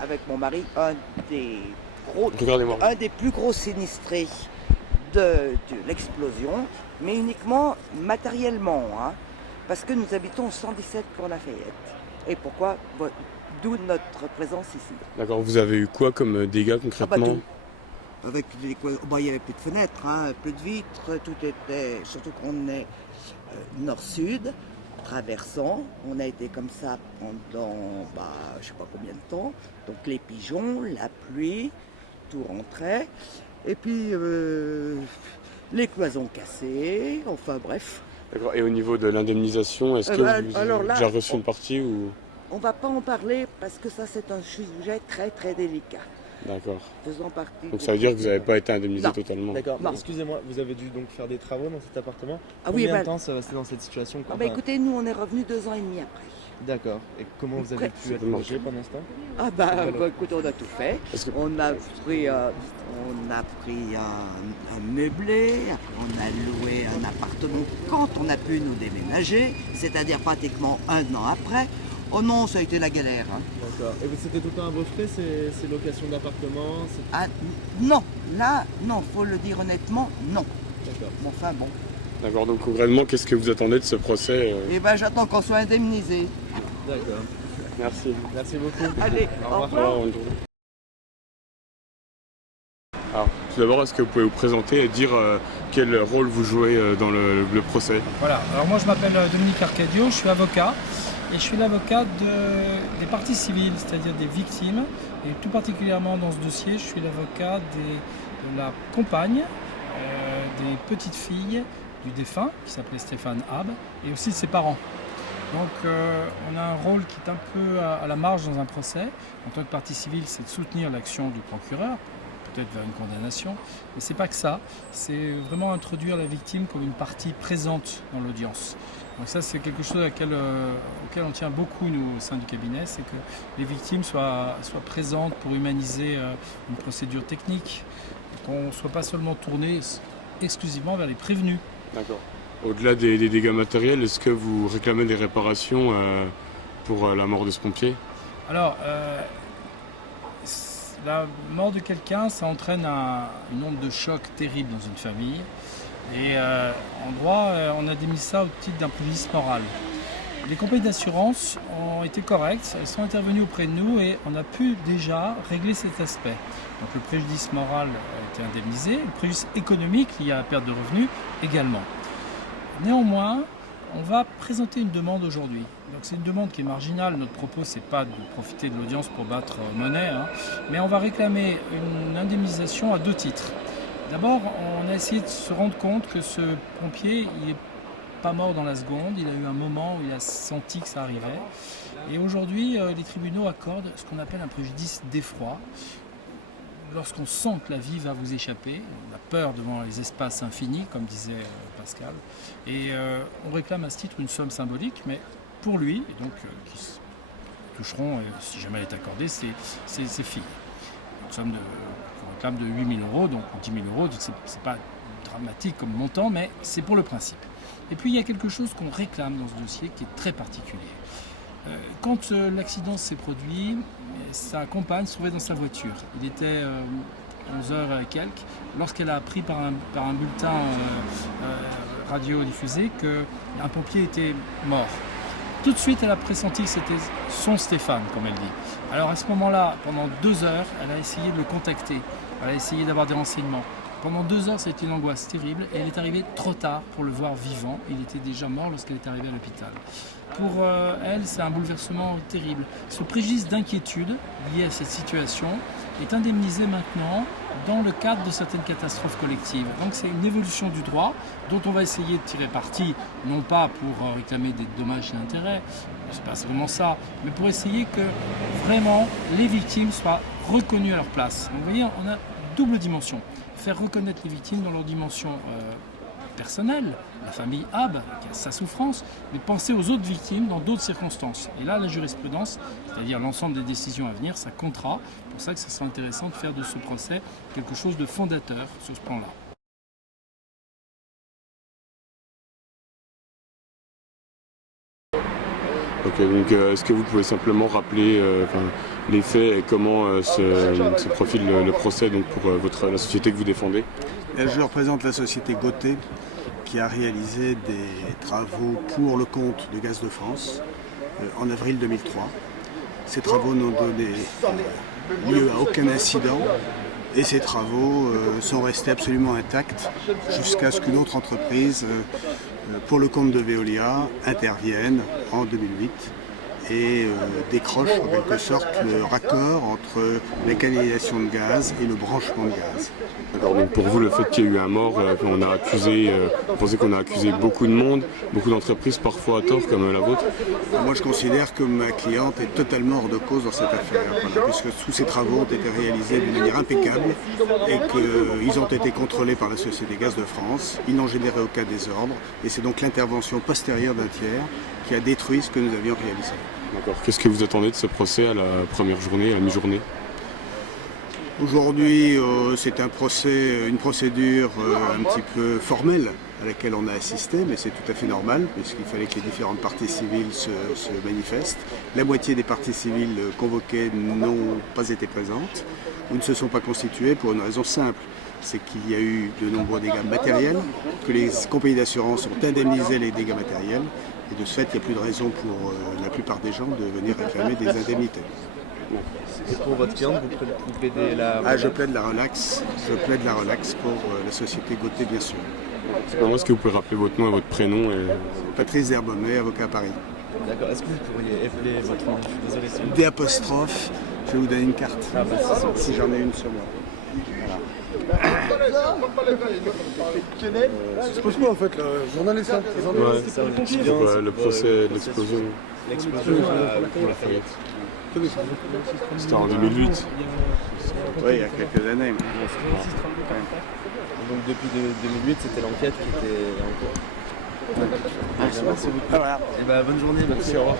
Avec mon mari, Regardez-moi. un des plus gros sinistrés de l'explosion, mais uniquement matériellement, hein, parce que nous habitons au 117 Cours Lafayette. Et pourquoi? D'où notre présence ici. D'accord, vous avez eu quoi comme dégâts Ah bah concrètement? tout. Avec il n'y avait plus de fenêtres, hein, plus de vitres, tout était, surtout qu'on est nord-sud, traversant. On a été comme ça pendant, je ne sais pas combien de temps. Donc les pigeons, la pluie, tout rentrait. Et puis les cloisons cassées, enfin bref. D'accord, et au niveau de l'indemnisation, est-ce que vous Alors avez là, déjà reçu une partie ou... on ne va pas en parler parce que ça c'est un sujet très très délicat. D'accord. Faisant partie. Donc ça veut dire que vous n'avez pas été indemnisé Non. totalement. D'accord, Non. excusez-moi, vous avez dû donc faire des travaux dans cet appartement? Ah oui, Combien de temps ça va rester dans cette situation? Écoutez, nous on est revenus 2 ans et demi après. D'accord, et comment vous avez pu être logé pendant ce temps? Écoute, on a tout fait. On a pris un meublé, après on a loué un appartement quand on a pu nous déménager, c'est-à-dire pratiquement 1 an après. Oh non, ça a été la galère. Hein. D'accord, et c'était tout le temps à vos frais ces locations d'appartements? Ah non, là, non, faut le dire honnêtement, non. D'accord. Enfin bon. D'accord, donc concrètement, qu'est-ce que vous attendez de ce procès Eh ben j'attends qu'on soit indemnisé. D'accord. Merci. Merci beaucoup. Allez, au revoir. Bonne journée. Alors, tout d'abord, est-ce que vous pouvez vous présenter et dire quel rôle vous jouez dans le procès? Voilà, alors moi je m'appelle Dominique Arcadio, je suis avocat et je suis l'avocat des parties civiles, c'est-à-dire des victimes, et tout particulièrement dans ce dossier, je suis l'avocat de la compagne, des petites filles du défunt, qui s'appelait Stéphane Hab, et aussi de ses parents. Donc on a un rôle qui est un peu à la marge dans un procès. En tant que partie civile, c'est de soutenir l'action du procureur, peut-être vers une condamnation, mais c'est pas que ça, c'est vraiment introduire la victime comme une partie présente dans l'audience. Donc ça c'est quelque chose auquel on tient beaucoup nous au sein du cabinet, c'est que les victimes soient présentes pour humaniser une procédure technique, qu'on ne soit pas seulement tourné exclusivement vers les prévenus. D'accord. Au-delà des dégâts matériels, est-ce que vous réclamez des réparations pour la mort de ce pompier? Alors, la mort de quelqu'un, ça entraîne une onde de choc terrible dans une famille. Et en droit, on indemnise ça au titre d'un préjudice moral. Les compagnies d'assurance ont été correctes, elles sont intervenues auprès de nous et on a pu déjà régler cet aspect. Donc le préjudice moral a été indemnisé, le préjudice économique lié à la perte de revenus également. Néanmoins, on va présenter une demande aujourd'hui. Donc c'est une demande qui est marginale, notre propos c'est pas de profiter de l'audience pour battre monnaie, hein, mais on va réclamer une indemnisation à 2 titres. D'abord, on a essayé de se rendre compte que ce pompier, il n'est pas mort dans la seconde, il a eu un moment où il a senti que ça arrivait. Et aujourd'hui, les tribunaux accordent ce qu'on appelle un préjudice d'effroi. Lorsqu'on sent que la vie va vous échapper, on a peur devant les espaces infinis, comme disait Pascal, et on réclame à ce titre une somme symbolique, mais pour lui, et donc qui toucheront, si jamais elle est accordée, ses filles. Une somme qu'on réclame de 8 000 €, donc 10 000 €, c'est pas dramatique comme montant, mais c'est pour le principe. Et puis il y a quelque chose qu'on réclame dans ce dossier qui est très particulier. Quand l'accident s'est produit, sa compagne se trouvait dans sa voiture. Il était 11h et quelques, lorsqu'elle a appris par un bulletin radio diffusé qu'un pompier était mort. Tout de suite, elle a pressenti que c'était son Stéphane, comme elle dit. Alors à ce moment-là, pendant 2 heures, elle a essayé de le contacter. Elle a essayé d'avoir des renseignements. Pendant 2 heures, c'était une angoisse terrible et elle est arrivée trop tard pour le voir vivant. Il était déjà mort lorsqu'elle est arrivée à l'hôpital. Pour elle, c'est un bouleversement terrible. Ce préjudice d'inquiétude lié à cette situation est indemnisé maintenant dans le cadre de certaines catastrophes collectives. Donc c'est une évolution du droit dont on va essayer de tirer parti, non pas pour réclamer des dommages et intérêts, c'est pas vraiment ça, mais pour essayer que vraiment les victimes soient reconnues à leur place. Donc vous voyez, on a double dimension. Faire reconnaître les victimes dans leur dimension personnelle, la famille Hab, qui a sa souffrance, mais penser aux autres victimes dans d'autres circonstances. Et là, la jurisprudence, c'est-à-dire l'ensemble des décisions à venir, ça comptera. C'est pour ça que ce sera intéressant de faire de ce procès quelque chose de fondateur sur ce plan-là. Ok, donc est-ce que vous pouvez simplement rappeler les faits et comment se profile le procès donc, pour la société que vous défendez? Je représente la société Gauthier qui a réalisé des travaux pour le compte de Gaz de France en avril 2003. Ces travaux n'ont donné lieu à aucun incident et ces travaux sont restés absolument intacts jusqu'à ce qu'une autre entreprise, pour le compte de Veolia, intervienne en 2008 et décroche en quelque sorte le raccord entre la canalisation de gaz et le branchement de gaz. Alors, donc pour vous, le fait qu'il y ait eu un mort, vous pensez qu'on a accusé beaucoup de monde, beaucoup d'entreprises, parfois à tort, comme la vôtre? Moi, je considère que ma cliente est totalement hors de cause dans cette affaire, puisque tous ces travaux ont été réalisés d'une manière impeccable et qu'ils ont été contrôlés par la Société Gaz de France. Ils n'ont généré aucun désordre et c'est donc l'intervention postérieure d'un tiers qui a détruit ce que nous avions réalisé. Qu'est-ce que vous attendez de ce procès à la première journée, à la mi-journée? Aujourd'hui, c'est une procédure un petit peu formelle à laquelle on a assisté, mais c'est tout à fait normal, puisqu'il fallait que les différentes parties civiles se manifestent. La moitié des parties civiles convoquées n'ont pas été présentes ou ne se sont pas constituées pour une raison simple. C'est qu'il y a eu de nombreux dégâts matériels, que les compagnies d'assurance ont indemnisé les dégâts matériels, et de ce fait, il n'y a plus de raison pour la plupart des gens de venir réclamer des indemnités. Et pour votre cliente, vous plaidez la... Je plaide la relax. Je plaide la relax pour la société Gauthier, bien sûr. Est-ce que vous pouvez rappeler votre nom et votre prénom Patrice Derbonnet, avocat à Paris. D'accord. Est-ce que vous pourriez appeler votre nom? Je suis désolé. D apostrophe. Je vais vous donner une carte. Ah bah c'est ça. Si j'en ai une sur moi. Ça se passe quoi en fait là? Journaliste hein? Ouais, Ça, le procès de l'explosion. L'explosion pour la faillite. C'était en 2008. Oui, il y a quelques années. Donc depuis 2008, c'était l'enquête qui était en cours. Merci beaucoup. Voilà. Et bonne journée, merci. Au revoir.